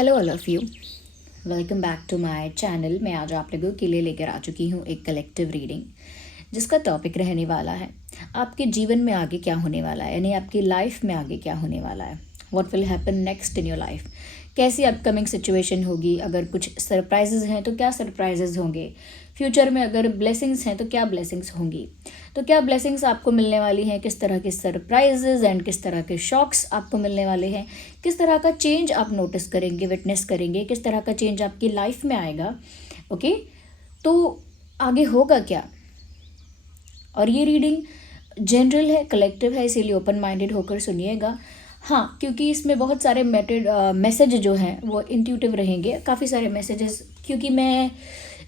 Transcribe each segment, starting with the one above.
Hello all of you, welcome back to my channel. मैं आज आप लोगों के लिए लेकर आ चुकी हूँ एक कलेक्टिव रीडिंग जिसका टॉपिक रहने वाला है आपके जीवन में आगे क्या होने वाला है, यानी आपकी लाइफ में आगे क्या होने वाला है। What will happen next in your life, कैसी अपकमिंग सिचुएशन होगी। अगर कुछ सरप्राइजेज हैं तो क्या सरप्राइजेज होंगे, फ्यूचर में अगर ब्लेसिंग्स हैं तो क्या ब्लेसिंग्स होंगी, तो क्या ब्लेसिंग्स आपको मिलने वाली हैं, किस तरह के सरप्राइजेज एंड किस तरह के शॉक्स आपको मिलने वाले हैं, किस तरह का चेंज आप नोटिस करेंगे, विटनेस करेंगे, किस तरह का चेंज आपकी लाइफ में आएगा। ओके, तो आगे होगा क्या। और ये रीडिंग जनरल है, कलेक्टिव है, इसीलिए ओपन माइंडेड होकर सुनिएगा। हाँ, क्योंकि इसमें बहुत सारे मैसेज जो हैं वो इंट्यूटिव रहेंगे, काफ़ी सारे मैसेजेस, क्योंकि मैं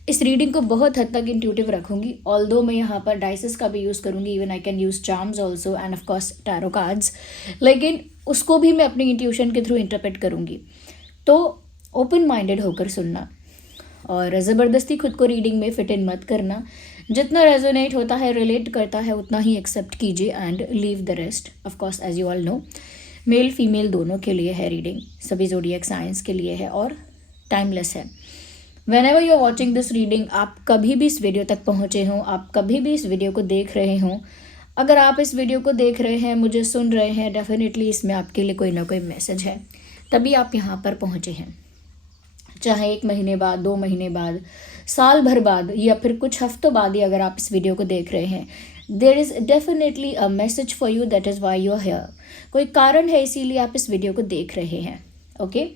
इस रीडिंग को बहुत हद तक इंट्यूटिव रखूँगी। ऑल्दो मैं यहाँ पर डाइसेस का भी यूज़ करूँगी, even I can use charms also end of course tarot cards, लेकिन उसको भी मैं अपनी इंट्यूशन के थ्रू इंटरप्रेट करूँगी। तो ओपन माइंडेड होकर सुनना और ज़बरदस्ती खुद को रीडिंग में फिट इन मत करना। जितना रेजोनेट होता है, रिलेट करता है, उतना ही एक्सेप्ट कीजिए and leave the rest. Of course as you all know, male female दोनों के लिए है रीडिंग, सभी ज़ोडिएक साइंस के लिए है और टाइमलेस है। Whenever you're watching this reading, आप कभी भी इस वीडियो तक पहुँचे हों, आप कभी भी इस वीडियो को देख रहे हों, अगर आप इस वीडियो को देख रहे हैं, मुझे सुन रहे हैं, डेफिनेटली इसमें आपके लिए कोई ना कोई मैसेज है, तभी आप यहाँ पर पहुँचे हैं। चाहे 1 महीने बाद, 2 महीने बाद, साल भर बाद या फिर कुछ हफ्तों बाद ही अगर आप इस वीडियो को देख रहे हैं, there is definitely a message for you, that is why you are here. कोई कारण है, इसीलिए आप इस वीडियो को देख रहे हैं। Okay,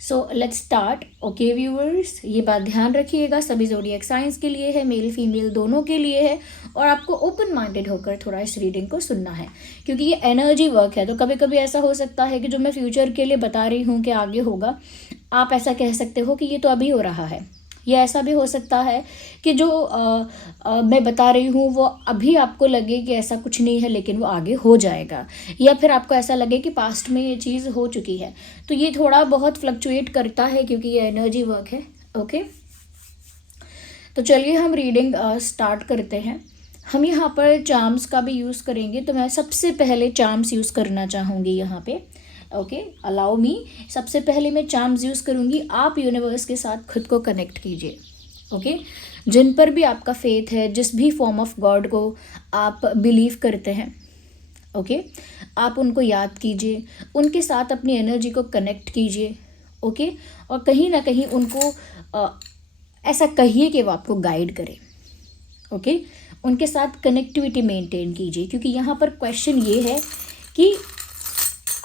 so let's start. Okay viewers, ये बात ध्यान रखिएगा, सभी ज़ोडिएक साइंस के लिए है, मेल फीमेल दोनों के लिए है, और आपको ओपन माइंडेड होकर थोड़ा इस रीडिंग को सुनना है, क्योंकि ये एनर्जी वर्क है। तो कभी कभी ऐसा हो सकता है कि जो मैं फ्यूचर के लिए बता रही हूँ कि आगे होगा, आप ऐसा कह सकते हो कि ये तो अभी हो रहा है, या ऐसा भी हो सकता है कि जो मैं बता रही हूँ वो अभी आपको लगे कि ऐसा कुछ नहीं है, लेकिन वो आगे हो जाएगा, या फिर आपको ऐसा लगे कि पास्ट में ये चीज़ हो चुकी है। तो ये थोड़ा बहुत फ्लक्चुएट करता है, क्योंकि ये एनर्जी वर्क है। ओके, तो चलिए हम रीडिंग स्टार्ट करते हैं। हम यहाँ पर चार्म्स का भी यूज़ करेंगे, तो मैं सबसे पहले चार्म्स यूज़ करना चाहूँगी यहाँ पे। Okay, allow me. सबसे पहले मैं चार्म्स यूज़ करूँगी। आप यूनिवर्स के साथ खुद को कनेक्ट कीजिए। ओके, जिन पर भी आपका फेथ है, जिस भी फॉर्म ऑफ गॉड को आप बिलीव करते हैं, ओके, आप उनको याद कीजिए, उनके साथ अपनी एनर्जी को कनेक्ट कीजिए। ओके, और कहीं ना कहीं उनको ऐसा कहिए कि वो आपको गाइड करें। ओके, उनके साथ कनेक्टिविटी मेंटेन कीजिए, क्योंकि यहाँ पर क्वेश्चन ये है कि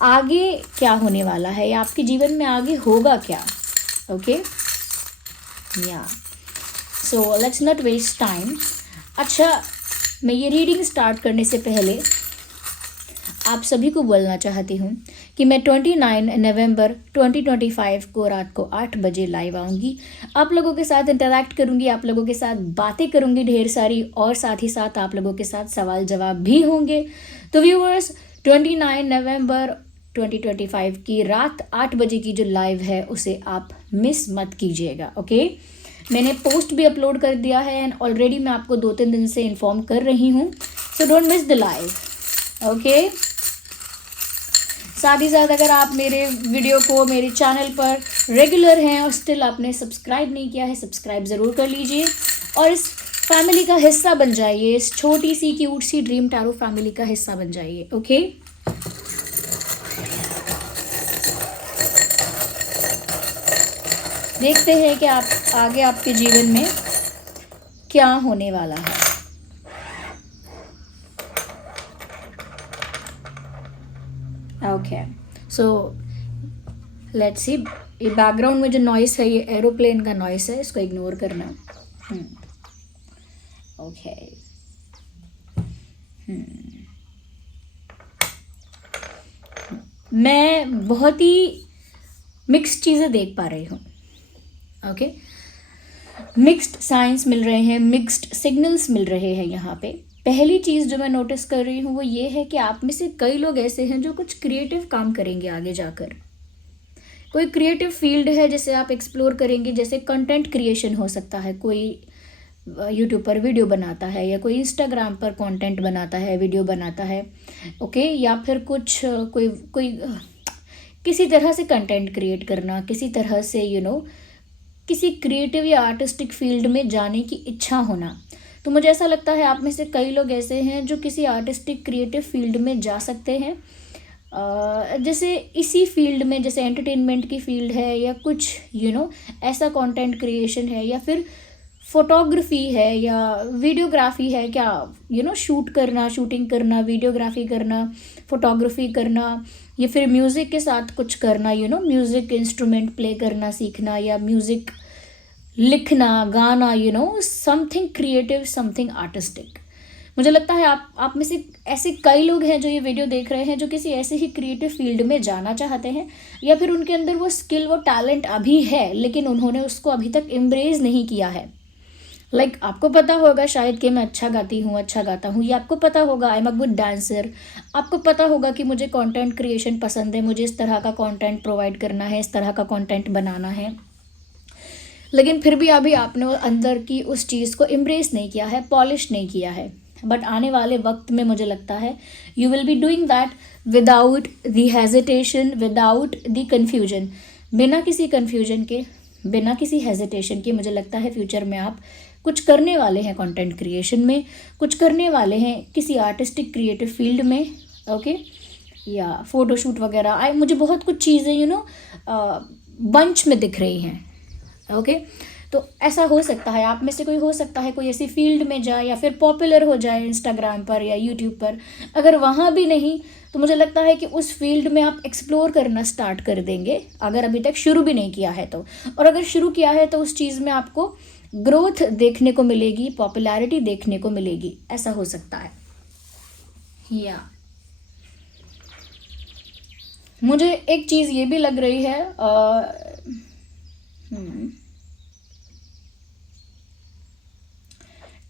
आगे क्या होने वाला है, या आपके जीवन में आगे होगा क्या। Okay, yeah so let's not waste time. अच्छा, मैं ये रीडिंग स्टार्ट करने से पहले आप सभी को बोलना चाहती हूँ कि मैं 29 नवंबर 2025 को रात को 8 बजे लाइव आऊँगी। आप लोगों के साथ इंटरैक्ट करूँगी, आप लोगों के साथ बातें करूँगी ढेर सारी, और साथ ही साथ आप लोगों के साथ सवाल जवाब भी होंगे। तो व्यूअर्स, 29 नवंबर 2025 की रात 8 बजे की जो लाइव है उसे आप मिस मत कीजिएगा। ओके, मैंने पोस्ट भी अपलोड कर दिया है एंड ऑलरेडी मैं आपको 2-3 दिन से इन्फॉर्म कर रही हूँ, so don't miss the live. Okay, साथ ही साथ अगर आप मेरे वीडियो को मेरे चैनल पर रेगुलर हैं और स्टिल आपने सब्सक्राइब नहीं किया है, सब्सक्राइब ज़रूर कर लीजिए और इस फैमिली का हिस्सा बन जाइए, इस छोटी सी क्यूट सी ड्रीम टैरो फैमिली का हिस्सा बन जाइए। ओके, देखते हैं कि आप आगे आपके जीवन में क्या होने वाला है। Okay, so let's see. ये बैकग्राउंड में जो नॉइस है, ये एरोप्लेन का नॉइस है, इसको इग्नोर करना। ओके, मैं बहुत ही मिक्स्ड चीज़ें देख पा रही हूँ। ओके, मिक्स्ड साइंस मिल रहे हैं, मिक्स्ड सिग्नल्स मिल रहे हैं यहाँ पे। पहली चीज़ जो मैं नोटिस कर रही हूँ वो ये है कि आप में से कई लोग ऐसे हैं जो कुछ क्रिएटिव काम करेंगे आगे जाकर। कोई क्रिएटिव फील्ड है जिसे आप एक्सप्लोर करेंगे, जैसे कंटेंट क्रिएशन हो सकता है, कोई यूट्यूब पर वीडियो बनाता है, या कोई इंस्टाग्राम पर कंटेंट बनाता है, वीडियो बनाता है। ओके, या फिर कुछ कोई किसी तरह से कंटेंट क्रिएट करना, किसी तरह से किसी क्रिएटिव या आर्टिस्टिक फील्ड में जाने की इच्छा होना। तो मुझे ऐसा लगता है आप में से कई लोग ऐसे हैं जो किसी आर्टिस्टिक क्रिएटिव फील्ड में जा सकते हैं। जैसे इसी फील्ड में, जैसे एंटरटेनमेंट की फील्ड है या कुछ ऐसा कंटेंट क्रिएशन है, या फिर फोटोग्राफी है या वीडियोग्राफी है, क्या शूटिंग करना, वीडियोग्राफी करना, फोटोग्राफी करना, या फिर म्यूज़िक के साथ कुछ करना, म्यूज़िक इंस्ट्रूमेंट प्ले करना सीखना, या म्यूज़िक लिखना, गाना, समथिंग क्रिएटिव, समथिंग आर्टिस्टिक। मुझे लगता है आप में से ऐसे कई लोग हैं जो ये वीडियो देख रहे हैं जो किसी ऐसे ही क्रिएटिव फील्ड में जाना चाहते हैं, या फिर उनके अंदर वो स्किल, वो टैलेंट अभी है लेकिन उन्होंने उसको अभी तक एम्ब्रेस नहीं किया है। आपको पता होगा शायद कि मैं अच्छा गाता हूँ, या आपको पता होगा I am a good dancer, आपको पता होगा कि मुझे कंटेंट क्रिएशन पसंद है, मुझे इस तरह का कंटेंट प्रोवाइड करना है, इस तरह का कंटेंट बनाना है, लेकिन फिर भी अभी आपने अंदर की उस चीज़ को एम्ब्रेस नहीं किया है, पॉलिश नहीं किया है। बट आने वाले वक्त में मुझे लगता है you will be doing that without the hesitation, without the confusion, बिना किसी कन्फ्यूजन के, बिना किसी हेजिटेशन के। मुझे लगता है फ्यूचर में आप कुछ करने वाले हैं कंटेंट क्रिएशन में, कुछ करने वाले हैं किसी आर्टिस्टिक क्रिएटिव फील्ड में, ओके, या फोटोशूट वगैरह। मुझे बहुत कुछ चीज़ें बंच में दिख रही हैं, ओके। तो ऐसा हो सकता है आप में से कोई, हो सकता है कोई ऐसी फील्ड में जाए या फिर पॉपुलर हो जाए इंस्टाग्राम पर या यूट्यूब पर। अगर वहाँ भी नहीं तो मुझे लगता है कि उस फील्ड में आप एक्सप्लोर करना स्टार्ट कर देंगे, अगर अभी तक शुरू भी नहीं किया है तो। और अगर शुरू किया है तो उस चीज़ में आपको ग्रोथ देखने को मिलेगी, पॉपुलैरिटी देखने को मिलेगी, ऐसा हो सकता है। या मुझे एक चीज़ ये भी लग रही है,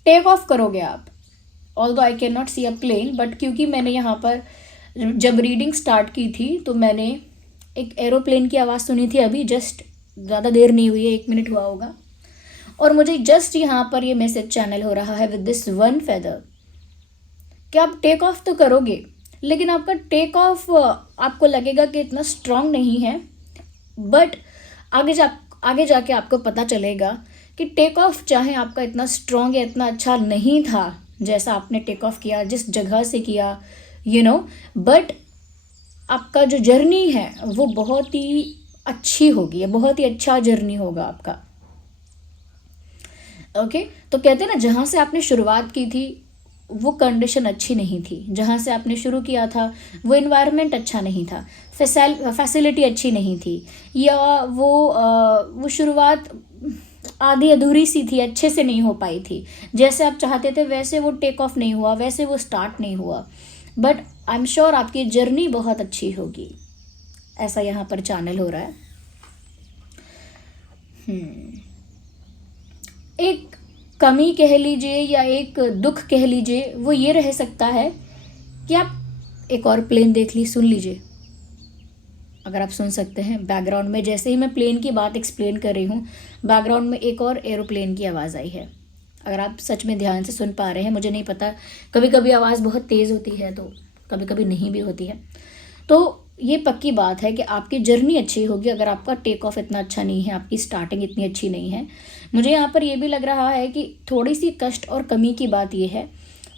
टेक ऑफ करोगे आप। Although I can not see a plane, but क्योंकि मैंने यहाँ पर जब रीडिंग स्टार्ट की थी तो मैंने एक एरोप्लेन की आवाज़ सुनी थी, अभी जस्ट, ज़्यादा देर नहीं हुई है, 1 मिनट हुआ होगा, और मुझे जस्ट यहाँ पर ये मैसेज चैनल हो रहा है विद दिस वन फेदर कि आप टेक ऑफ तो करोगे, लेकिन आपका टेक ऑफ आपको लगेगा कि इतना स्ट्रांग नहीं है, बट आगे जाके आपको पता चलेगा कि टेक ऑफ चाहे आपका इतना स्ट्रांग या इतना अच्छा नहीं था जैसा आपने टेक ऑफ किया, जिस जगह से किया, बट आपका जो जर्नी है वो बहुत ही अच्छी होगी, बहुत ही अच्छा जर्नी होगा आपका, ओके। तो कहते हैं ना, जहाँ से आपने शुरुआत की थी वो कंडीशन अच्छी नहीं थी, जहाँ से आपने शुरू किया था वो इन्वायरमेंट अच्छा नहीं था, फैसिलिटी अच्छी नहीं थी, या वो शुरुआत आधी अधूरी सी थी, अच्छे से नहीं हो पाई थी, जैसे आप चाहते थे वैसे वो टेक ऑफ नहीं हुआ, वैसे वो स्टार्ट नहीं हुआ, बट आई एम श्योर आपकी जर्नी बहुत अच्छी होगी, ऐसा यहाँ पर चैनल हो रहा है। एक कमी कह लीजिए या एक दुख कह लीजिए, वो ये रह सकता है कि आप एक और प्लेन देख ली, सुन लीजिए, अगर आप सुन सकते हैं बैकग्राउंड में, जैसे ही मैं प्लेन की बात एक्सप्लेन कर रही हूँ बैकग्राउंड में एक और एरोप्लेन की आवाज़ आई है, अगर आप सच में ध्यान से सुन पा रहे हैं। मुझे नहीं पता, कभी कभी आवाज़ बहुत तेज़ होती है तो कभी कभी नहीं भी होती है। तो ये पक्की बात है कि आपकी जर्नी अच्छी होगी अगर आपका टेक ऑफ इतना अच्छा नहीं है, आपकी स्टार्टिंग इतनी अच्छी नहीं है। मुझे यहाँ पर ये भी लग रहा है कि थोड़ी सी कष्ट और कमी की बात ये है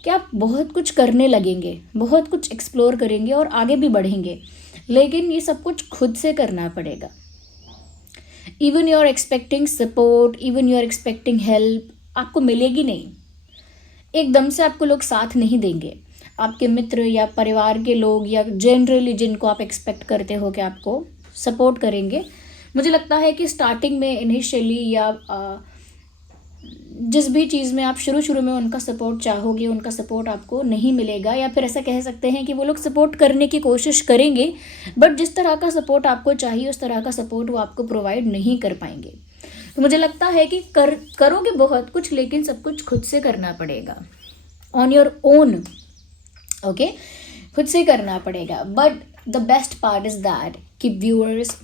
कि आप बहुत कुछ करने लगेंगे, बहुत कुछ एक्सप्लोर करेंगे और आगे भी बढ़ेंगे, लेकिन ये सब कुछ खुद से करना पड़ेगा। Even you are expecting support, even you are expecting help, आपको मिलेगी नहीं, एकदम से आपको लोग साथ नहीं देंगे। आपके मित्र या परिवार के लोग या जनरली जिनको आप एक्सपेक्ट करते हो कि आपको सपोर्ट करेंगे, मुझे लगता है कि स्टार्टिंग में इनिशियली या जिस भी चीज़ में आप शुरू में उनका सपोर्ट चाहोगे, उनका सपोर्ट आपको नहीं मिलेगा, या फिर ऐसा कह सकते हैं कि वो लोग सपोर्ट करने की कोशिश करेंगे, बट जिस तरह का सपोर्ट आपको चाहिए उस तरह का सपोर्ट वो आपको प्रोवाइड नहीं कर पाएंगे। तो मुझे लगता है कि करोगे बहुत कुछ, लेकिन सब कुछ खुद से करना पड़ेगा, ऑन योर ओन, ओके, खुद से करना पड़ेगा। But the best part is that कि व्यूअर्स,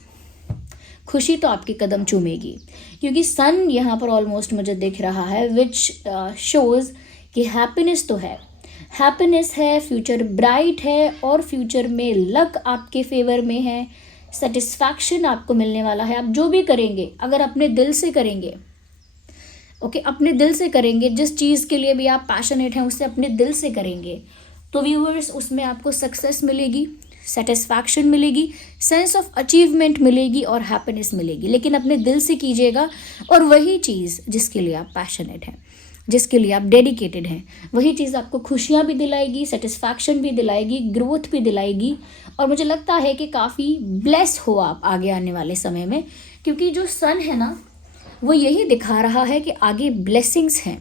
खुशी तो आपके कदम चूमेगी, क्योंकि सन यहाँ पर ऑलमोस्ट मुझे दिख रहा है, विच शोज़ कि हैप्पीनेस तो है, हैप्पीनेस है, फ्यूचर ब्राइट है, और फ्यूचर में लक आपके फेवर में है, सेटिस्फैक्शन आपको मिलने वाला है। आप जो भी करेंगे अगर अपने दिल से करेंगे, ओके, अपने दिल से करेंगे, जिस चीज़ के लिए भी आप पैशनेट हैं उससे अपने दिल से करेंगे, तो व्यूअर्स उसमें आपको सक्सेस मिलेगी, सेटिस्फैक्शन मिलेगी, सेंस ऑफ अचीवमेंट मिलेगी और हैप्पीनेस मिलेगी। लेकिन अपने दिल से कीजिएगा और वही चीज़ जिसके लिए आप पैशनेट हैं, जिसके लिए आप डेडिकेटेड हैं, वही चीज़ आपको खुशियाँ भी दिलाएगी, सेटिस्फैक्शन भी दिलाएगी, ग्रोथ भी दिलाएगी। और मुझे लगता है कि काफ़ी ब्लेस हो आप आगे आने वाले समय में, क्योंकि जो सन है ना वो यही दिखा रहा है कि आगे ब्लेसिंग्स हैं,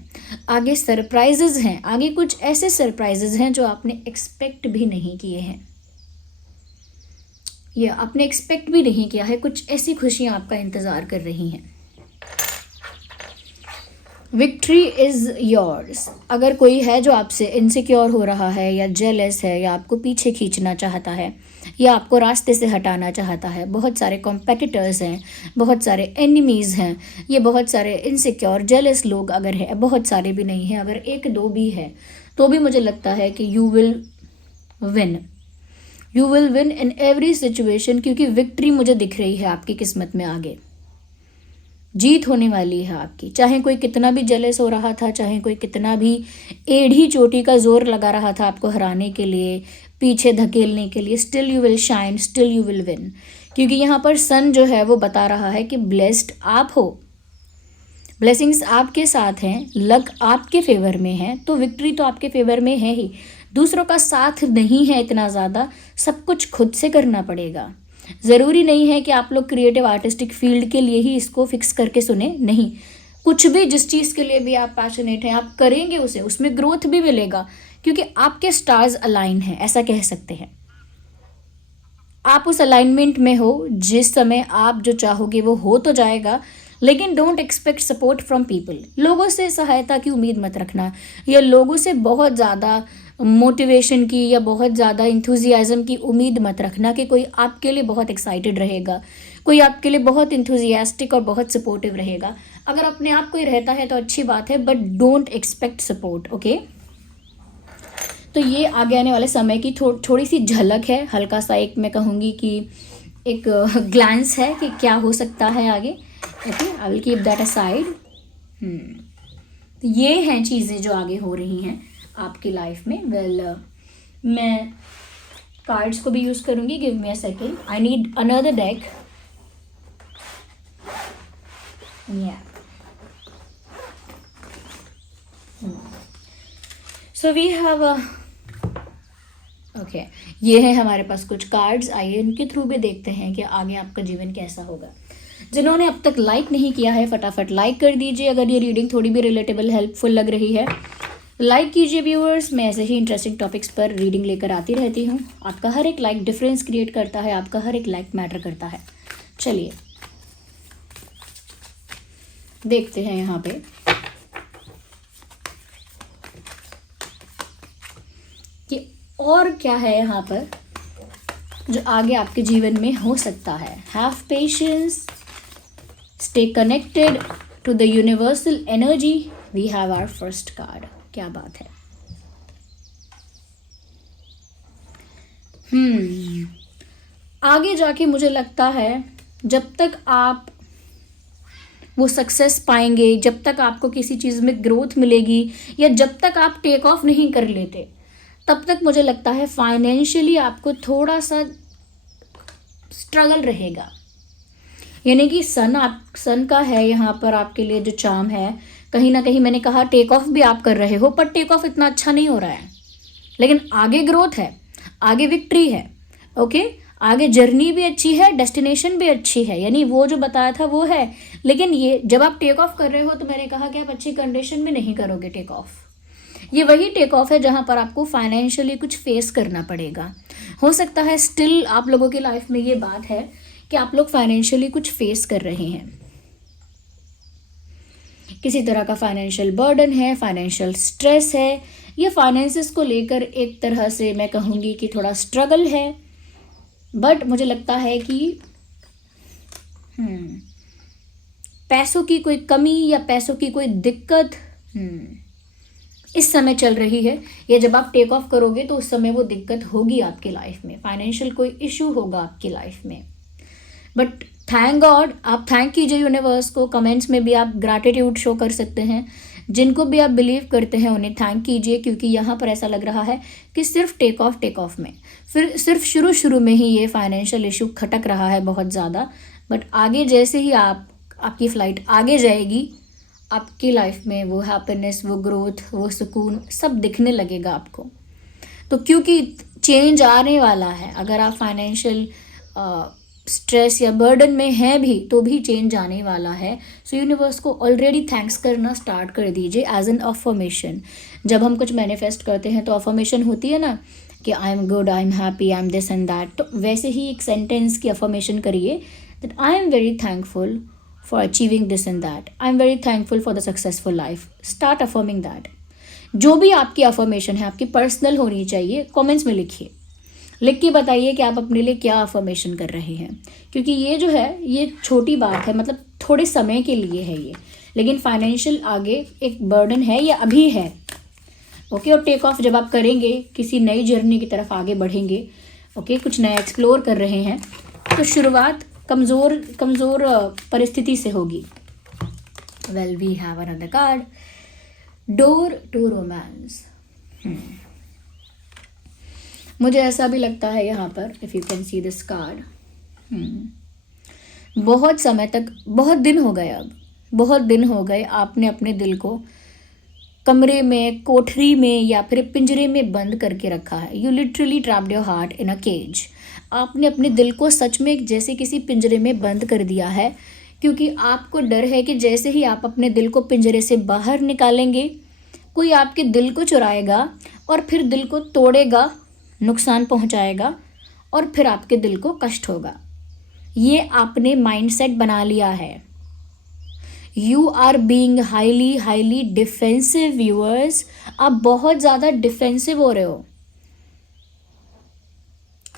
आगे सरप्राइजेज हैं, आगे कुछ ऐसे सरप्राइजेज हैं जो आपने एक्सपेक्ट भी नहीं किए हैं, ये आपने एक्सपेक्ट भी नहीं किया है। कुछ ऐसी खुशियाँ आपका इंतज़ार कर रही हैं। Victory is yours. अगर कोई है जो आपसे इनसिक्योर हो रहा है या जेलस है या आपको पीछे खींचना चाहता है या आपको रास्ते से हटाना चाहता है, बहुत सारे कॉम्पिटिटर्स हैं, बहुत सारे एनिमीज़ हैं, ये बहुत सारे इनसिक्योर जेलस लोग अगर है, बहुत सारे भी नहीं हैं, अगर एक दो भी है तो भी मुझे लगता है कि you will win in every situation, क्योंकि विक्ट्री मुझे दिख रही है आपकी किस्मत में। आगे जीत होने वाली है आपकी। चाहे कोई कितना भी जेलस हो रहा था, चाहे कोई कितना भी एड़ी चोटी का जोर लगा रहा था आपको हराने के लिए, पीछे धकेलने के लिए, still you will shine, still you will win. क्योंकि यहाँ पर सन जो है वो बता रहा है कि ब्लेस्ड आप हो, ब्लेसिंग्स आपके साथ हैं, लक आपके फेवर में है, तो विक्ट्री तो आपके फेवर में है ही। दूसरों का साथ नहीं है इतना ज़्यादा, सब कुछ खुद से करना पड़ेगा। ज़रूरी नहीं है कि आप लोग क्रिएटिव आर्टिस्टिक फील्ड के लिए ही इसको फिक्स करके सुने, नहीं, कुछ भी जिस चीज़ के लिए भी आप पैशनेट हैं आप करेंगे उसे, उसमें ग्रोथ भी मिलेगा, क्योंकि आपके स्टार्स अलाइन हैं, ऐसा कह सकते हैं। आप उस अलाइनमेंट में हो, जिस समय आप जो चाहोगे वो हो तो जाएगा, लेकिन don't expect support from people. लोगों से सहायता की उम्मीद मत रखना, या लोगों से बहुत ज़्यादा मोटिवेशन की या बहुत ज़्यादा इंथुजियाज़म की उम्मीद मत रखना कि कोई आपके लिए बहुत एक्साइटेड रहेगा, कोई आपके लिए बहुत इंथुजियास्टिक और बहुत सपोर्टिव रहेगा। अगर अपने आप कोई रहता है तो अच्छी बात है, but don't expect support, okay. तो ये आगे आने वाले समय की थोड़ी सी झलक है, हल्का सा एक मैं कहूँगी कि एक ग्लैंस है कि क्या हो सकता है आगे, okay. I will keep that aside. तो ये हैं चीज़ें जो आगे हो रही हैं आपकी लाइफ में। वेल मैं कार्ड्स को भी यूज़ करूँगी, give me a second, I need another deck. So we have okay, ये है हमारे पास कुछ कार्ड्स। आइए इनके थ्रू भी देखते हैं कि आगे आपका जीवन कैसा होगा। जिन्होंने अब तक लाइक नहीं किया है फटाफट लाइक कर दीजिए, अगर ये रीडिंग थोड़ी भी रिलेटेबल हेल्पफुल लग रही है लाइक कीजिए व्यूअर्स। मैं ऐसे ही इंटरेस्टिंग टॉपिक्स पर रीडिंग लेकर आती रहती हूँ। आपका हर एक लाइक डिफरेंस क्रिएट करता है, आपका हर एक लाइक मैटर करता है। चलिए देखते हैं यहाँ पे कि और क्या है यहाँ पर जो आगे आपके जीवन में हो सकता है। Have patience, stay connected to the universal energy. We have our first card. क्या बात है। आगे जाके मुझे लगता है जब तक आप वो सक्सेस पाएंगे, जब तक आपको किसी चीज़ में ग्रोथ मिलेगी, या जब तक आप टेक ऑफ नहीं कर लेते, तब तक मुझे लगता है फाइनेंशियली आपको थोड़ा सा स्ट्रगल रहेगा। यानी कि सन का है यहाँ पर आपके लिए जो चार्म है, कहीं ना कहीं मैंने कहा टेक ऑफ भी आप कर रहे हो, पर टेक ऑफ इतना अच्छा नहीं हो रहा है, लेकिन आगे ग्रोथ है, आगे विक्ट्री है, ओके। आगे जर्नी भी अच्छी है, डेस्टिनेशन भी अच्छी है, यानी वो जो बताया था वो है। लेकिन ये जब आप टेक ऑफ कर रहे हो तो मैंने कहा कि आप अच्छी कंडीशन में नहीं करोगे टेक ऑफ। ये वही टेक ऑफ है जहाँ पर आपको फाइनेंशियली कुछ फेस करना पड़ेगा। हो सकता है स्टिल आप लोगों की लाइफ में ये बात है कि आप लोग फाइनेंशियली कुछ फेस कर रहे हैं, किसी तरह का फाइनेंशियल बर्डन है, फाइनेंशियल स्ट्रेस है, या फाइनेंसेस को लेकर एक तरह से मैं कहूँगी कि थोड़ा स्ट्रगल है। बट मुझे लगता है कि पैसों की कोई कमी या पैसों की कोई दिक्कत इस समय चल रही है, या जब आप टेक ऑफ करोगे तो उस समय वो दिक्कत होगी आपकी लाइफ में, फाइनेंशियल कोई इशू होगा आपकी लाइफ में। बट थैंक गॉड, आप थैंक कीजिए यूनिवर्स को। कमेंट्स में भी आप ग्रैटिट्यूड शो कर सकते हैं। जिनको भी आप बिलीव करते हैं उन्हें थैंक कीजिए, क्योंकि यहाँ पर ऐसा लग रहा है कि सिर्फ टेक ऑफ में, फिर सिर्फ शुरू शुरू में ही ये फाइनेंशियल इशू खटक रहा है बहुत ज़्यादा। बट आगे जैसे ही आपकी फ़्लाइट आगे जाएगी, आपकी लाइफ में वो हैप्पीनेस, वो ग्रोथ, वो सुकून सब दिखने लगेगा आपको। तो क्योंकि चेंज आने वाला है, अगर आप फाइनेंशियल स्ट्रेस या बर्डन में हैं भी तो भी चेंज आने वाला है। सो यूनिवर्स को ऑलरेडी थैंक्स करना स्टार्ट कर दीजिए एज एन अफर्मेशन। जब हम कुछ मैनिफेस्ट करते हैं तो अफर्मेशन होती है ना कि I am good, I am happy, I am this and that. तो वैसे ही एक सेंटेंस की अफर्मेशन करिए that I am very thankful for achieving this and that, I am very thankful for the successful life. Start affirming that. जो भी आपकी affirmation है आपकी पर्सनल होनी चाहिए, कमेंट्स में लिखिए, लिख के बताइए कि आप अपने लिए क्या अफर्मेशन कर रहे हैं। क्योंकि ये जो है ये छोटी बात है, मतलब थोड़े समय के लिए है ये, लेकिन फाइनेंशियल आगे एक बर्डन है, ये अभी है। ओके, और टेक ऑफ जब आप करेंगे, किसी नई जर्नी की तरफ आगे बढ़ेंगे, ओके, कुछ नया एक्सप्लोर कर रहे हैं, तो शुरुआत कमज़ोर परिस्थिति से होगी। Well, we have another card, door to romance. मुझे ऐसा भी लगता है यहाँ पर, if you can see this card, बहुत समय तक, बहुत दिन हो गए, अब बहुत दिन हो गए आपने अपने दिल को कमरे में, कोठरी में या फिर पिंजरे में बंद करके रखा है। You literally trapped your heart in a cage. आपने अपने दिल को सच में जैसे किसी पिंजरे में बंद कर दिया है, क्योंकि आपको डर है कि जैसे ही आप अपने दिल को पिंजरे से बाहर निकालेंगे, कोई आपके दिल को चुराएगा और फिर दिल को तोड़ेगा, नुकसान पहुंचाएगा और फिर आपके दिल को कष्ट होगा। ये आपने माइंडसेट बना लिया है। You are being highly defensive viewers. आप बहुत ज़्यादा डिफेंसिव हो रहे हो।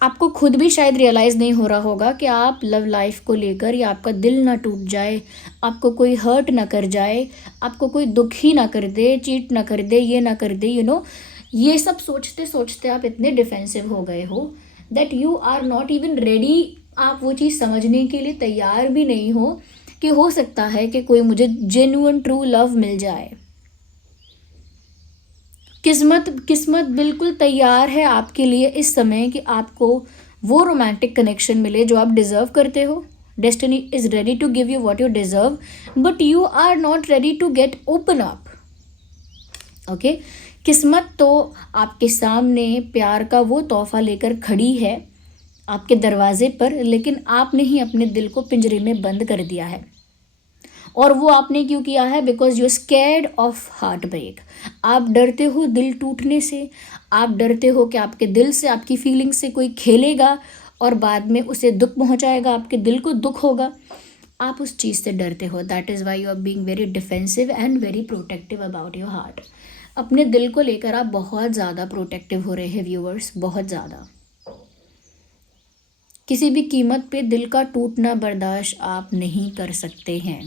आपको खुद भी शायद रियलाइज़ नहीं हो रहा होगा कि आप लव लाइफ को लेकर, या आपका दिल ना टूट जाए, आपको कोई हर्ट ना कर जाए, आपको कोई दुख ही ना कर दे, चीट ना कर दे, ये ना कर दे, ये सब सोचते सोचते आप इतने डिफेंसिव हो गए हो that you are not even ready. आप वो चीज़ समझने के लिए तैयार भी नहीं हो कि हो सकता है कि कोई मुझे जेन्युइन ट्रू लव मिल जाए। किस्मत बिल्कुल तैयार है आपके लिए इस समय कि आपको वो रोमांटिक कनेक्शन मिले जो आप डिज़र्व करते हो। Destiny is ready to give you what you deserve, but you are not ready to get open up. Okay, किस्मत तो आपके सामने प्यार का वो तोहफा लेकर खड़ी है आपके दरवाजे पर, लेकिन आपने ही अपने दिल को पिंजरे में बंद कर दिया है। और वो आपने क्यों किया है? Because you scared of heart break. आप डरते हो दिल टूटने से, आप डरते हो कि आपके दिल से, आपकी फीलिंग से कोई खेलेगा और बाद में उसे दुख पहुंचाएगा, आपके दिल को दुख होगा। आप उस चीज़ से डरते हो। That is why you are being very defensive and very protective about your heart. अपने दिल को लेकर आप बहुत ज़्यादा प्रोटेक्टिव हो रहे हैं व्यूअर्स, बहुत ज़्यादा। किसी भी कीमत पे दिल का टूटना बर्दाश्त आप नहीं कर सकते हैं।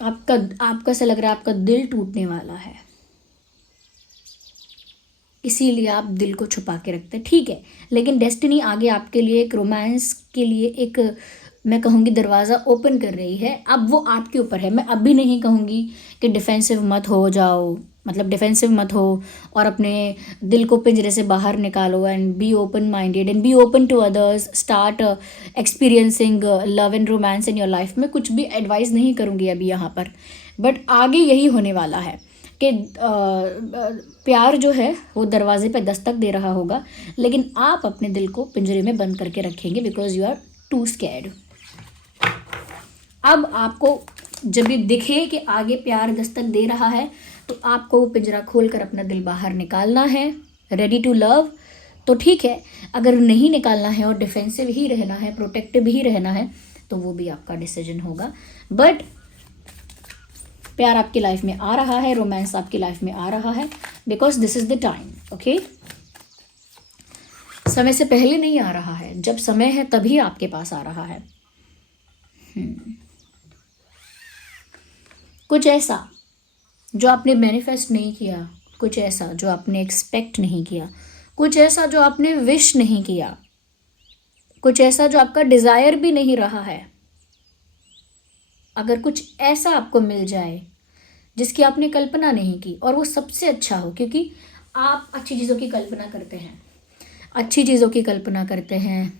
आपका सा लग रहा है आपका दिल टूटने वाला है, इसीलिए आप दिल को छुपा के रखते हैं। ठीक है, लेकिन डेस्टिनी आगे आपके लिए एक रोमांस के लिए एक, मैं कहूँगी, दरवाज़ा ओपन कर रही है। अब वो आपके ऊपर है। मैं अब भी नहीं कहूँगी कि डिफेंसिव मत हो जाओ, मतलब डिफेंसिव मत हो और अपने दिल को पिंजरे से बाहर निकालो and be open minded and be open to others, start experiencing love and romance in your life. मैं कुछ भी एडवाइस नहीं करूँगी अभी यहाँ पर, बट आगे यही होने वाला है कि प्यार जो है वो दरवाजे पे दस्तक दे रहा होगा, लेकिन आप अपने दिल को पिंजरे में बंद करके रखेंगे because you are too scared. अब आपको जब भी दिखे कि आगे प्यार दस्तक दे रहा है, तो आपको वो पिंजरा खोलकर अपना दिल बाहर निकालना है, रेडी टू लव। तो ठीक है, अगर नहीं निकालना है और डिफेंसिव ही रहना है, प्रोटेक्टिव ही रहना है, तो वो भी आपका डिसीजन होगा। बट प्यार आपकी लाइफ में आ रहा है, रोमांस आपकी लाइफ में आ रहा है, because this is the time. Okay, समय से पहले नहीं आ रहा है, जब समय है तभी आपके पास आ रहा है। कुछ ऐसा जो आपने मैनिफेस्ट नहीं किया, कुछ ऐसा जो आपने एक्सपेक्ट नहीं किया, कुछ ऐसा जो आपने विश नहीं किया, कुछ ऐसा जो आपका डिज़ायर भी नहीं रहा है। अगर कुछ ऐसा आपको मिल जाए जिसकी आपने कल्पना नहीं की, और वो सबसे अच्छा हो, क्योंकि आप अच्छी चीज़ों की कल्पना करते हैं, अच्छी चीज़ों की कल्पना करते हैं,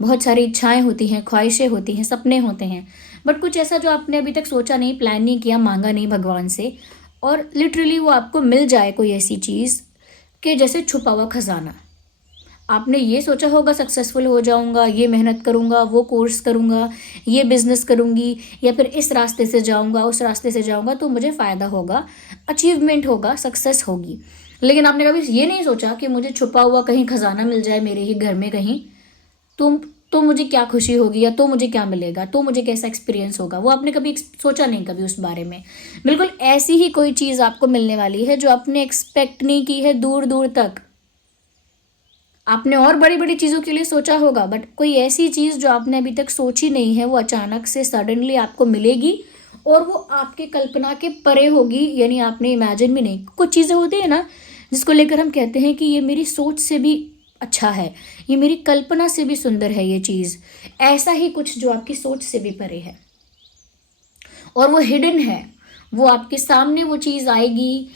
बहुत सारी इच्छाएं होती हैं, ख्वाहिशें होती हैं, सपने होते हैं, बट कुछ ऐसा जो आपने अभी तक सोचा नहीं, प्लान नहीं किया, मांगा नहीं भगवान से, और लिटरली वो आपको मिल जाए कोई ऐसी चीज़ कि जैसे छुपा हुआ खजाना। आपने ये सोचा होगा सक्सेसफुल हो जाऊंगा, ये मेहनत करूंगा, वो कोर्स करूंगा, ये बिजनेस करूंगी, या फिर इस रास्ते से जाऊंगा, उस रास्ते से जाऊंगा तो मुझे फ़ायदा होगा, अचीवमेंट होगा, सक्सेस होगी। लेकिन आपने कभी ये नहीं सोचा कि मुझे छुपा हुआ कहीं खजाना मिल जाए मेरे ही घर में कहीं, तो मुझे क्या खुशी होगी, या तो मुझे क्या मिलेगा, तो मुझे कैसा एक्सपीरियंस होगा, वो आपने कभी सोचा नहीं कभी उस बारे में। बिल्कुल ऐसी ही कोई चीज़ आपको मिलने वाली है जो आपने एक्सपेक्ट नहीं की है दूर दूर तक। आपने और बड़ी बड़ी चीज़ों के लिए सोचा होगा, बट कोई ऐसी चीज़ जो आपने अभी तक सोची नहीं है वो अचानक से सडनली आपको मिलेगी, और वो आपके कल्पना के परे होगी, यानी आपने इमेजिन भी नहीं। कुछ चीज़ें होती है ना जिसको लेकर हम कहते हैं कि ये मेरी सोच से भी अच्छा है, ये मेरी कल्पना से भी सुंदर है ये चीज़। ऐसा ही कुछ जो आपकी सोच से भी परे है और वो हिडन है, वो आपके सामने वो चीज़ आएगी,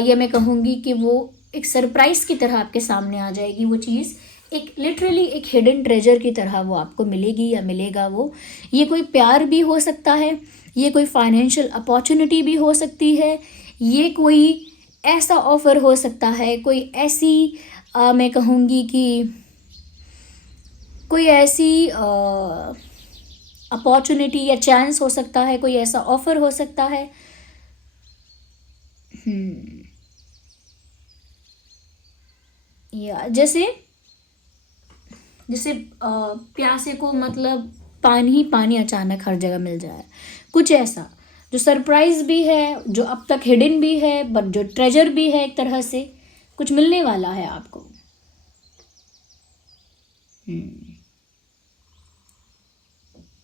या मैं कहूँगी कि वो एक सरप्राइज की तरह आपके सामने आ जाएगी वो चीज़, एक लिटरली एक हिडन ट्रेजर की तरह वो आपको मिलेगी या मिलेगा वो। ये कोई प्यार भी हो सकता है, ये कोई फाइनेंशियल अपॉर्चुनिटी भी हो सकती है, ये कोई ऐसा ऑफ़र हो सकता है, कोई ऐसी मैं कहूँगी कि कोई ऐसी अपॉर्चुनिटी या चांस हो सकता है, कोई ऐसा ऑफ़र हो सकता है। या जैसे जैसे प्यासे को मतलब पानी ही पानी अचानक हर जगह मिल जाए, कुछ ऐसा जो सरप्राइज भी है, जो अब तक हिडन भी है, बट जो ट्रेजर भी है, एक तरह से कुछ मिलने वाला है आपको।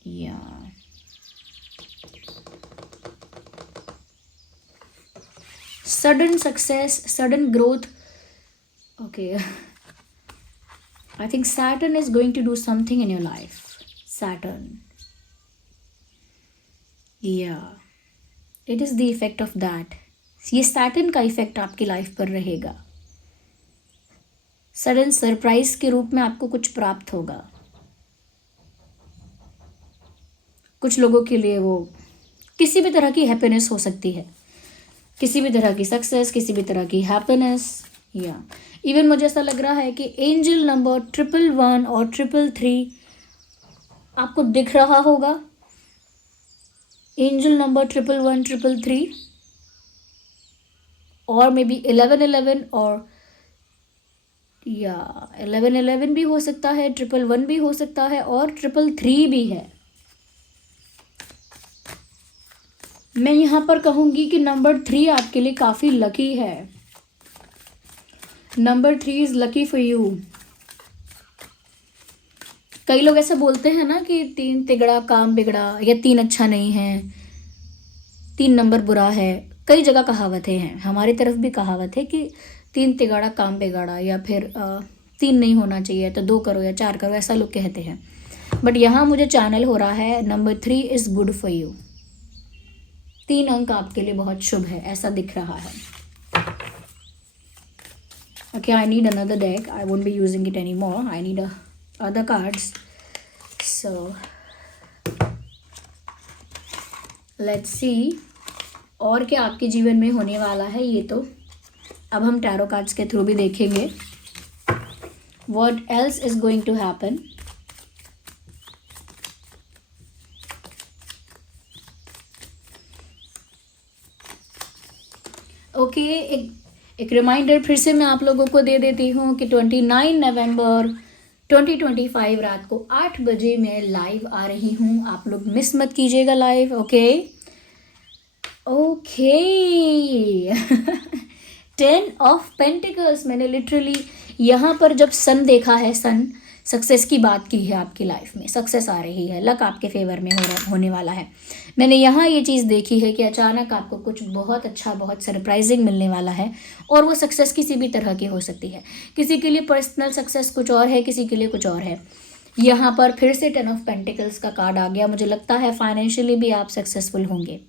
या sudden success, sudden growth. Okay. I think Saturn is going to do something in your life. Saturn. Yeah. It is the effect of that. ये Saturn का इफेक्ट आपकी लाइफ पर रहेगा। सडन सरप्राइज के रूप में आपको कुछ प्राप्त होगा। कुछ लोगों के लिए वो किसी भी तरह की हैप्पीनेस हो सकती है, किसी भी तरह की सक्सेस, किसी भी तरह की हैप्पीनेस। या इवन मुझे ऐसा लग रहा है कि एंजल नंबर 111 और 333 आपको दिख रहा होगा। एंजल नंबर 111, 333 और मे बी 1111, और या 1111 भी हो सकता है, 111 भी हो सकता है, और 333 भी है। मैं यहाँ पर कहूँगी कि नंबर 3 आपके लिए काफ़ी लकी है। Number 3 is lucky for you. कई लोग ऐसा बोलते हैं ना कि 3 तिगड़ा काम बिगड़ा, या 3 अच्छा नहीं है, 3 नंबर बुरा है। कई जगह कहावतें हैं, हमारी तरफ भी कहावत है कि 3 तिगड़ा काम बिगाड़ा, या फिर 3 नहीं होना चाहिए तो 2 करो या 4 करो, ऐसा लोग कहते हैं। बट यहाँ मुझे चैनल हो रहा है number 3 is good for you. 3 अंक आपके लिए बहुत शुभ है, ऐसा दिख रहा है। Okay, I need another deck. I won't be using it anymore. I need other cards. So let's see और क्या आपके जीवन में होने वाला है। ये तो अब हम टैरो कार्ड्स के थ्रू भी देखेंगे what else is going to happen. Okay, एक रिमाइंडर फिर से मैं आप लोगों को दे देती हूँ कि 29 नवंबर 2025 रात को 8 बजे मैं लाइव आ रही हूँ। आप लोग मिस मत कीजिएगा live. Okay okay 10 of pentacles. मैंने लिटरली यहाँ पर जब सन देखा है, सन सक्सेस की बात की है आपकी लाइफ में, सक्सेस आ रही है, लक आपके फेवर में होने वाला है। मैंने यहाँ ये चीज़ देखी है कि अचानक आपको कुछ बहुत अच्छा, बहुत सरप्राइजिंग मिलने वाला है, और वो सक्सेस किसी भी तरह की हो सकती है। किसी के लिए पर्सनल सक्सेस कुछ और है, किसी के लिए कुछ और है। यहाँ पर फिर से 10 ऑफ पेंटिकल्स का कार्ड आ गया। मुझे लगता है फाइनेंशियली भी आप सक्सेसफुल होंगे,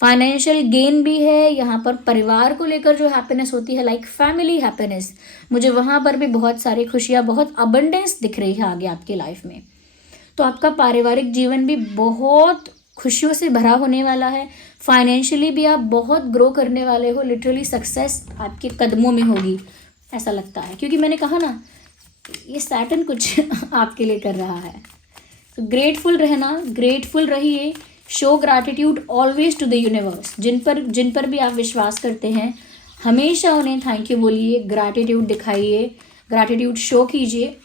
फाइनेंशियल गेन भी है। यहाँ पर परिवार को लेकर जो हैप्पीनेस होती है, लाइक फैमिली हैप्पीनेस, मुझे वहाँ पर भी बहुत सारी खुशियाँ, बहुत अबंडेंस दिख रही है आगे आपकी लाइफ में। तो आपका पारिवारिक जीवन भी बहुत खुशियों से भरा होने वाला है। फाइनेंशियली भी आप बहुत ग्रो करने वाले हो, लिटरली सक्सेस आपके कदमों में होगी ऐसा लगता है, क्योंकि मैंने कहा ना ये सैटर्न कुछ आपके लिए कर रहा है। तो ग्रेटफुल रहना, ग्रेटफुल रहिए, show gratitude always to the universe. जिन पर भी आप विश्वास करते हैं, हमेशा उन्हें थैंक यू बोलिए, ग्रैटिट्यूड दिखाइए, ग्रैटिट्यूड शो कीजिए।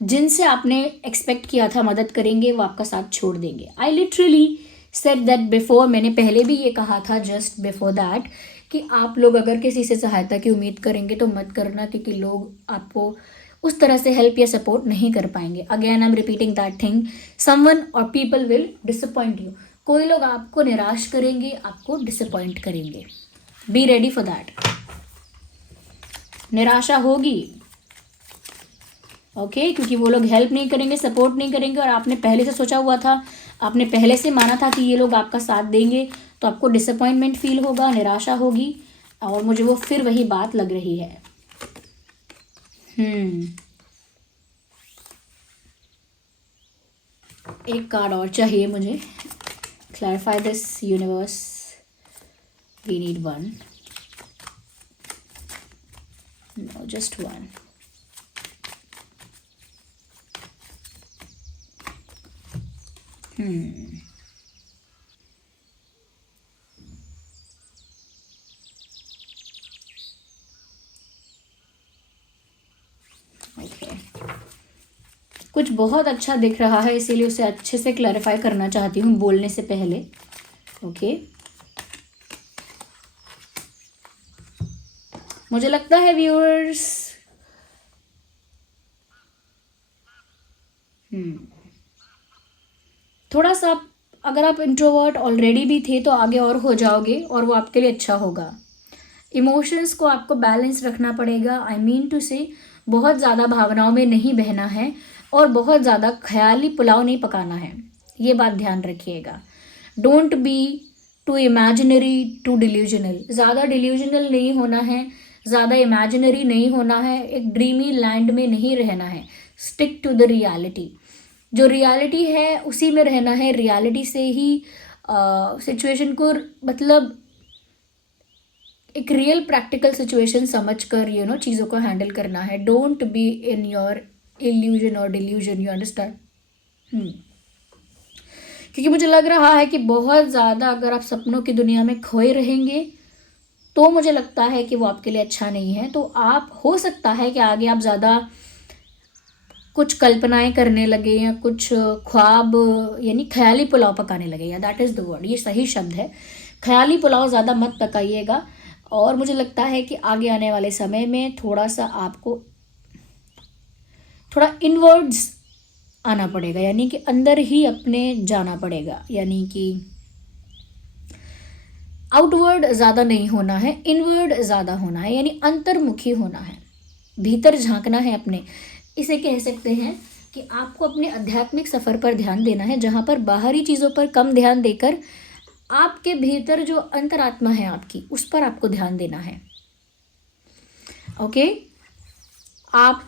जिनसे आपने एक्सपेक्ट किया था मदद करेंगे, वो आपका साथ छोड़ देंगे। I literally said that before, मैंने पहले भी ये कहा था जस्ट बिफोर दैट, कि आप लोग अगर किसी से सहायता की उम्मीद करेंगे तो मत करना, क्योंकि लोग आपको उस तरह से हेल्प या सपोर्ट नहीं कर पाएंगे। Again I am repeating that thing, someone और पीपल विल डिसअपॉइंट यू। कोई लोग आपको निराश करेंगे, आपको डिसअपॉइंट करेंगे। Be ready for that. निराशा होगी, ओके, क्योंकि वो लोग हेल्प नहीं करेंगे, सपोर्ट नहीं करेंगे, और आपने पहले से सोचा हुआ था, आपने पहले से माना था कि ये लोग आपका साथ देंगे, तो आपको डिसअपॉइंटमेंट फील होगा, निराशा होगी, और मुझे वो फिर वही बात लग रही है। एक कार्ड और चाहिए मुझे। Clarify this universe, we need one, no just one. कुछ बहुत अच्छा दिख रहा है, इसीलिए उसे अच्छे से क्लैरिफाई करना चाहती हूँ बोलने से पहले। ओके, मुझे लगता है व्यूअर्स, थोड़ा सा अगर आप इंट्रोवर्ट ऑलरेडी भी थे तो आगे और हो जाओगे, और वो आपके लिए अच्छा होगा। इमोशंस को आपको बैलेंस रखना पड़ेगा। आई मीन टू से, बहुत ज़्यादा भावनाओं में नहीं बहना है, और बहुत ज़्यादा ख्याली पुलाव नहीं पकाना है, ये बात ध्यान रखिएगा। Don't be too imaginary too delusional, ज़्यादा डिल्यूजनल नहीं होना है, ज़्यादा इमेजिनरी नहीं होना है, एक ड्रीमी लैंड में नहीं रहना है। स्टिक टू द रियलिटी, जो रियलिटी है उसी में रहना है, रियलिटी से ही सिचुएशन को, मतलब एक रियल प्रैक्टिकल सिचुएशन समझकर चीज़ों को हैंडल करना है। Don't be in your illusion और डिल्यूजन, यू अंडरस्टैंड। क्योंकि मुझे लग रहा है कि बहुत ज़्यादा अगर आप सपनों की दुनिया में खोए रहेंगे तो मुझे लगता है कि वो आपके लिए अच्छा नहीं है। तो आप, हो सकता है कि आगे आप ज़्यादा कुछ कल्पनाएं करने लगे, या कुछ ख्वाब, यानी ख्याली पुलाव पकाने लगे, या दैट इज़ द वर्ड, ये सही शब्द है। ख्याली पुलाव ज़्यादा मत पकाइएगा। और मुझे लगता है कि आगे आने वाले समय में थोड़ा सा आपको थोड़ा इनवर्ड्स आना पड़ेगा, यानी कि अंदर ही अपने जाना पड़ेगा, यानी कि आउटवर्ड ज़्यादा नहीं होना है, इनवर्ड ज़्यादा होना है, यानी अंतर्मुखी होना है, भीतर झांकना है अपने। इसे कह सकते हैं कि आपको अपने आध्यात्मिक सफ़र पर ध्यान देना है, जहाँ पर बाहरी चीज़ों पर कम ध्यान देकर आपके भीतर जो अंतरात्मा है आपकी, उस पर आपको ध्यान देना है। ओके, आप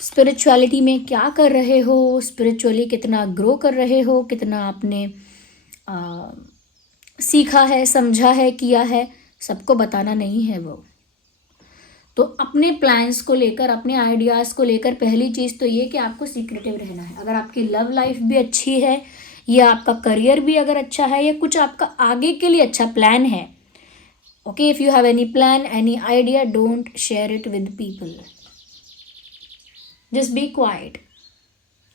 स्पिरिचुअलिटी में क्या कर रहे हो, स्पिरिचुअली कितना ग्रो कर रहे हो, कितना आपने सीखा है, समझा है, किया है, सबको बताना नहीं है वो। तो अपने प्लान्स को लेकर, अपने आइडियाज़ को लेकर पहली चीज़ तो ये कि आपको सीक्रेटिव रहना है। अगर आपकी लव लाइफ भी अच्छी है, या आपका करियर भी अगर अच्छा है, या कुछ आपका आगे के लिए अच्छा प्लान है, okay, if you have any plan, any idea, don't share it with people, just be quite.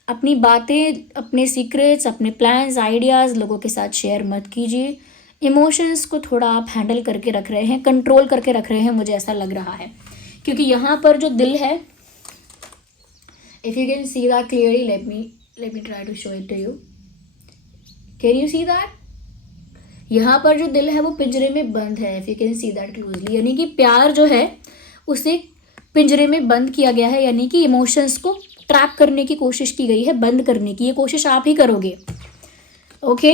अपनी बातें, अपने सीक्रेट्स, अपने प्लान्स, आइडियाज़ लोगों के साथ शेयर मत कीजिए। इमोशंस को थोड़ा आप हैंडल करके रख रहे हैं, कंट्रोल करके रख रहे हैं, मुझे ऐसा लग रहा है, क्योंकि यहाँ पर जो दिल है, if you can see that clearly, let me try to show it to you. Can you see that? यहाँ पर जो दिल है वो पिंजरे में बंद है, if you can see that closely, यानी कि प्यार जो है उसे पिंजरे में बंद किया गया है, यानी कि इमोशंस को ट्रैप करने की कोशिश की गई है, बंद करने की। ये कोशिश आप ही करोगे, ओके।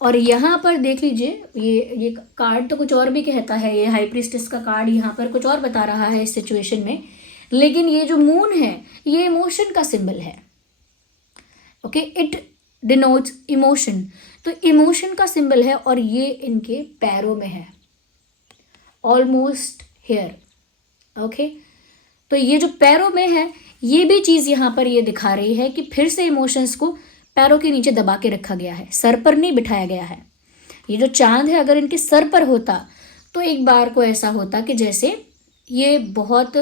और यहाँ पर देख लीजिए, ये कार्ड तो कुछ और भी कहता है, ये हाई प्रीस्टेस का कार्ड यहाँ पर कुछ और बता रहा है इस सिचुएशन में, लेकिन ये जो मून है ये इमोशन का सिंबल है, ओके। इट डिनोट्स इमोशन, तो इमोशन का सिंबल है और ये इनके पैरों में है, ऑलमोस्ट हेयर, ओके। तो ये जो पैरों में है, ये भी चीज़ यहाँ पर ये दिखा रही है कि फिर से इमोशंस को पैरों के नीचे दबा के रखा गया है, सर पर नहीं बिठाया गया है। ये जो चांद है अगर इनके सर पर होता तो एक बार को ऐसा होता कि जैसे ये बहुत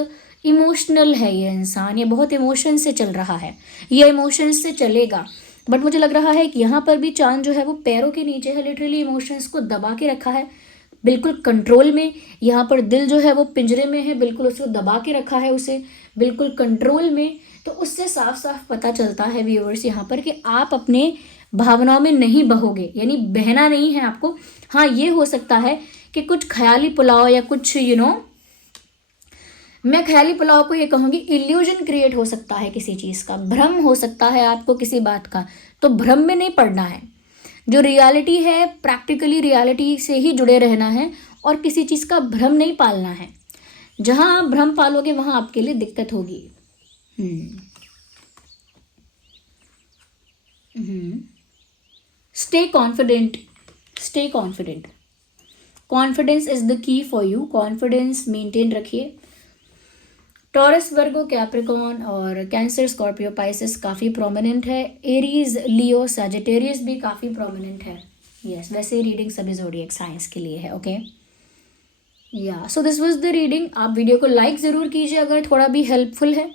इमोशनल है, ये इंसान, ये बहुत इमोशन से चल रहा है, ये इमोशन से चलेगा। बट मुझे लग रहा है कि यहाँ पर भी चांद जो है वो पैरों के नीचे है, लिटरली इमोशंस को दबा के रखा है, बिल्कुल कंट्रोल में। यहाँ पर दिल जो है वो पिंजरे में है, बिल्कुल उसको दबा के रखा है, उसे बिल्कुल कंट्रोल में। तो उससे साफ साफ पता चलता है व्यूअर्स यहाँ पर कि आप अपने भावनाओं में नहीं बहोगे, यानी बहना नहीं है आपको। हाँ, ये हो सकता है कि कुछ ख्याली पुलाव या कुछ मैं ख्याली पुलाव को ये कहूँगी, इल्यूजन क्रिएट हो सकता है किसी चीज़ का, भ्रम हो सकता है आपको किसी बात का, तो भ्रम में नहीं पड़ना है। जो रियलिटी है, प्रैक्टिकली रियलिटी से ही जुड़े रहना है और किसी चीज़ का भ्रम नहीं पालना है। जहाँ आप भ्रम पालोगे वहाँ आपके लिए दिक्कत होगी। Stay confident, stay confident, confidence is the key for you. Confidence maintain रखिए। टॉरस, वर्गो, कैप्रिकॉर्न और कैंसर, स्कॉर्पियो, पाइसेस काफ़ी प्रोमिनेंट है। एरीज, लियो, सैजिटेरियस भी काफ़ी प्रोमिनेंट है। यस, वैसे रीडिंग सभी ज़ोडिएक साइंस के लिए है, okay. Yeah so this was the reading. आप वीडियो को लाइक ज़रूर कीजिए अगर थोड़ा भी हेल्पफुल है,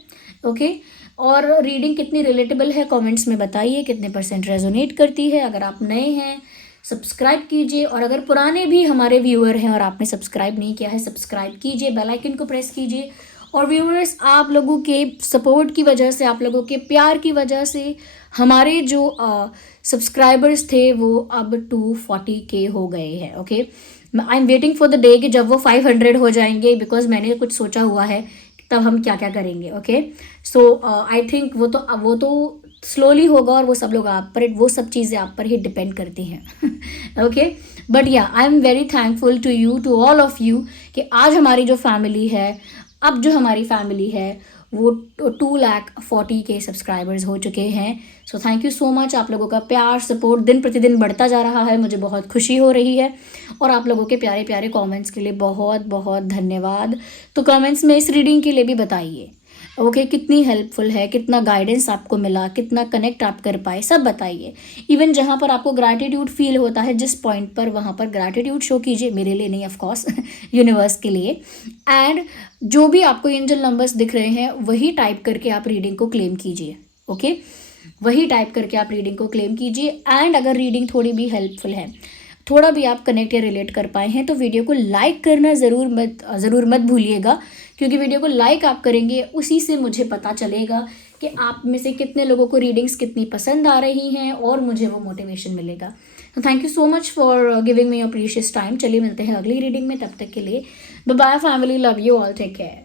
ओके। और रीडिंग कितनी रिलेटेबल है कमेंट्स में बताइए, कितने % रेजोनेट करती है। अगर आप नए हैं सब्सक्राइब कीजिए, और अगर पुराने भी हमारे व्यूअर हैं और आपने सब्सक्राइब नहीं किया है, सब्सक्राइब कीजिए, बेल आइकन को प्रेस कीजिए। और व्यूअर्स, आप लोगों के सपोर्ट की वजह से, आप लोगों के प्यार की वजह से हमारे जो सब्सक्राइबर्स थे वो अब 240K हो गए हैं, okay. I am waiting for the day कि जब वो 500 हो जाएंगे, बिकॉज मैंने कुछ सोचा हुआ है तब हम क्या क्या करेंगे, ओके। सो आई थिंक वो तो स्लोली होगा और वो सब लोग आप पर, वो सब चीज़ें आप पर ही डिपेंड करती हैं, okay. But yeah, I am very thankful to you, to all of you, कि आज हमारी जो फैमिली है, अब जो हमारी फैमिली है वो 240K सब्सक्राइबर्स हो चुके हैं। So thank you so much. आप लोगों का प्यार, सपोर्ट दिन प्रतिदिन बढ़ता जा रहा है, मुझे बहुत खुशी हो रही है। और आप लोगों के प्यारे प्यारे कमेंट्स के लिए बहुत बहुत धन्यवाद। तो कमेंट्स में इस रीडिंग के लिए भी बताइए, ओके, कितनी हेल्पफुल है, कितना गाइडेंस आपको मिला, कितना कनेक्ट आप कर पाए, सब बताइए। इवन जहाँ पर आपको ग्रैटिट्यूड फील होता है, जिस पॉइंट पर, वहाँ पर ग्रैटिट्यूड शो कीजिए, मेरे लिए नहीं, ऑफ कोर्स यूनिवर्स के लिए। एंड जो भी आपको एंजल नंबर्स दिख रहे हैं वही टाइप करके आप रीडिंग को क्लेम कीजिए, ओके। वही टाइप करके आप रीडिंग को क्लेम कीजिए। एंड अगर रीडिंग थोड़ी भी हेल्पफुल है, थोड़ा भी आप कनेक्ट या रिलेट कर पाए हैं, तो वीडियो को लाइक करना ज़रूर मत भूलिएगा, क्योंकि वीडियो को लाइक आप करेंगे उसी से मुझे पता चलेगा कि आप में से कितने लोगों को रीडिंग्स कितनी पसंद आ रही हैं, और मुझे वो मोटिवेशन मिलेगा। तो thank you so much for giving me your precious time. चलिए मिलते हैं अगली रीडिंग में, तब तक के लिए bye bye family, love you all, take care.